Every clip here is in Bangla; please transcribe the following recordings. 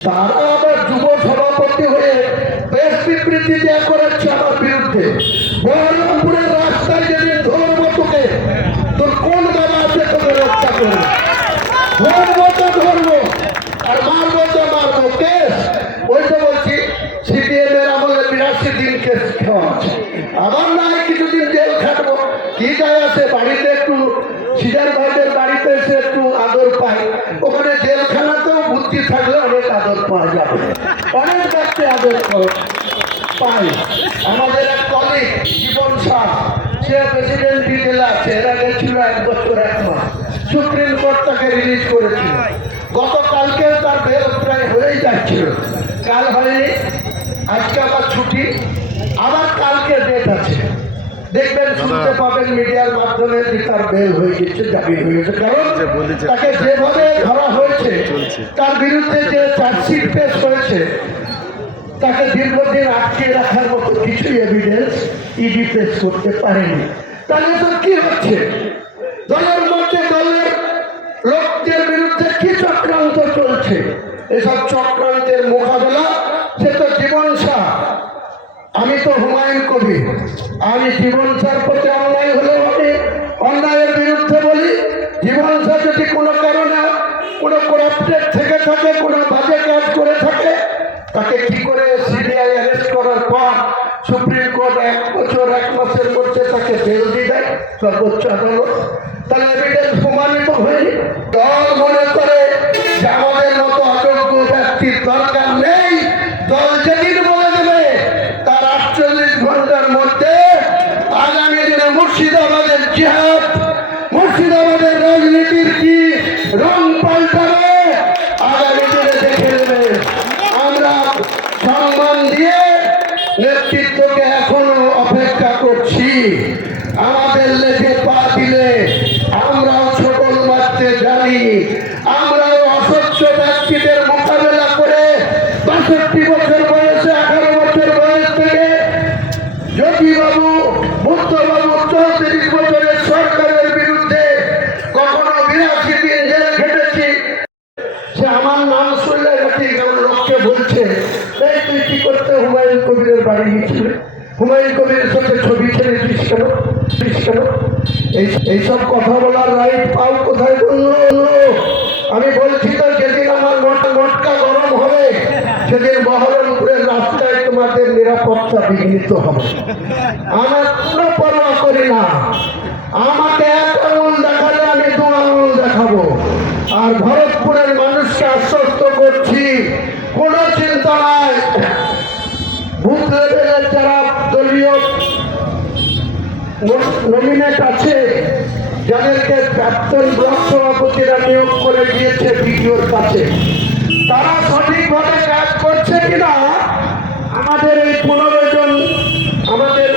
তারা আবার যুব সভাপতি হয়ে বেশ বিবৃতি দেওয়া করাচ্ছে আমার বিরুদ্ধে। বহরমপুরের রাস্তায় যেদিন ধরবো তোকে, তোর কোন দাদা আছে তোকে রক্ষা করবে? ধরবো তো ধরবো আর মারবো তো মারবো। কেস ওই তো বলছি সিপিএম এর আমলে বিরাশি দিন কেস খাওয়া আছে। আবার না হয় কিছুদিন জেল খাটবো। কি যায় আছে? বাড়িতে একটু, সিজার ভাইদের বাড়িতে এসে একটু আদর পাই পাওয়া যাবে। অনেক ব্যক্তি আদর ক- পাই আমাদের এক কলিগ জীবন শাহ সে প্রেসিডেন্ট ডিটেল আছে। এরা গেছিল এক বছর, এক মাস। সুপ্রিম কোর্ট তাকে রিলিজ করেছিল। গতকালকে তার বেল প্রায় হয়েই যাচ্ছিল। কাল হয়নি। আজকে আবার ছুটি। আবার কালকে ডেট আছে। দেখবেন শুনতে পাবেন মিডিয়ার মাধ্যমে যে তার বেল হয়ে গেছে জামিন হয়ে গেছে কারণ তাকে যেভাবে ধরা হয়েছে। তার বিরুদ্ধে যে চার্জশিট পেশ হয়েছে তাকে দীর্ঘদিন আটকে রাখার মতো কিছু এভিডেন্স ইডি পেশ করতে পারেনি। তাহলে তো কি হচ্ছে? দলের মধ্যে দলের লোকদের বিরুদ্ধে কি চক্রান্ত চলছে? এসব চক্রান্তের মোকাবেলা সে তো জীবন শাহ আমি তো হুমায়ুন কবি আমি জীবন স্যার প্রতি অন্যায় হলেও আমি অন্যায়ের বিরুদ্ধে বলি। জীবন স্যার যদি কোনো কারণে, কোনো করাপ্টেড থেকে থাকে, কোনো বাজে কাজ করে থাকে, তাকে কি করে সিবিআই অ্যারেস্ট করার পর সুপ্রিম কোর্ট এক বছর, এক মাসের মধ্যে তাকে বেল দিয়ে দেয়? সর্বোচ্চ আদালত। তাহলে মুর্শিদাবাদের রাজনীতির কি রং পাল্টাবে? আমরা সম্মান দিয়ে নেতৃত্বকে এখনও অপেক্ষা করছি। আমাদের লেগে পা দিলে আমরাও ছোটল মারতে জানি। আমরাও অস্বচ্ছ ব্যক্তিদের মোকাবেলা করে বাষট্টি বছর বয়সে আঠারো বছর বয়স থেকে জ্যোতিবাবু বুদ্ধবাবু চৌত্রিশ বছরের সরকারের বিরুদ্ধে কখনো বিরাশি দিন জেল খেটেছি সে আমার নাম শুনলে নাকি কেমন লোককে বলছে এই তুই কি করতে হুমায়ুন বাড়ি হুমায়ুন ছবি কেন? এইসব কথা বলার পাও কোথায় বলল? আমি বলছি তো, যেদিন আমার মোটকা গরম হবে, সেদিন বহরমপুরের রাস্তায় তোমাদের নিরাপত্তা বিঘ্নিত হবে। আমার কোনো পরোয়া করি না আমাকে এক আঙুল দেখালে আমি দু আঙুল দেখাবো আর ভরতপুরের মানুষকে আশ্বস্ত করছি কোনো চিন্তা নাই বুথ লেভেলের যারা দলীয় নমিনেট আছে যাদেরকে প্রাক্তন ব্লক সভাপতিরা নিয়োগ করে দিয়েছে বিডিওর কাছে। তারা সঠিকভাবে কাজ করছে কিনা? আমাদের এই পনেরো জন আমাদের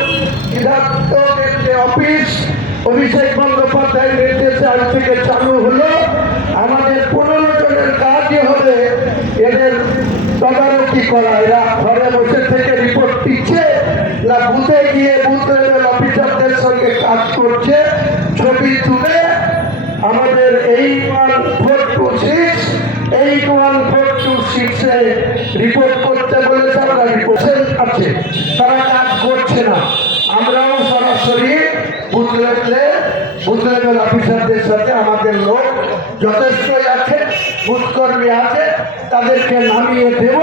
বিধায়কের যে অফিস, অভিষেক বন্দ্যোপাধ্যায়ের নির্দেশে আজ থেকে চালু হলো। আমাদের পনেরো জনের কাজই হবে এদের তদারকি করা। এরা ঘরে বসে থেকে রিপোর্ট দিচ্ছে, না বুঝে গিয়ে বুথ লেভেল কাজ করছে, ছবি তুলে আমাদের এই one four two six eight one four two report করতে বলেছে, আমরা রিপোর্ট আছে তারা কাজ করছে না। আমরাও সরাসরি বুথ লেভেলে অফিসারদের সাথে আমাদের লোক যথেষ্টই আছে বুথ কর্মী আছে, তাদেরকে নামিয়ে দেব।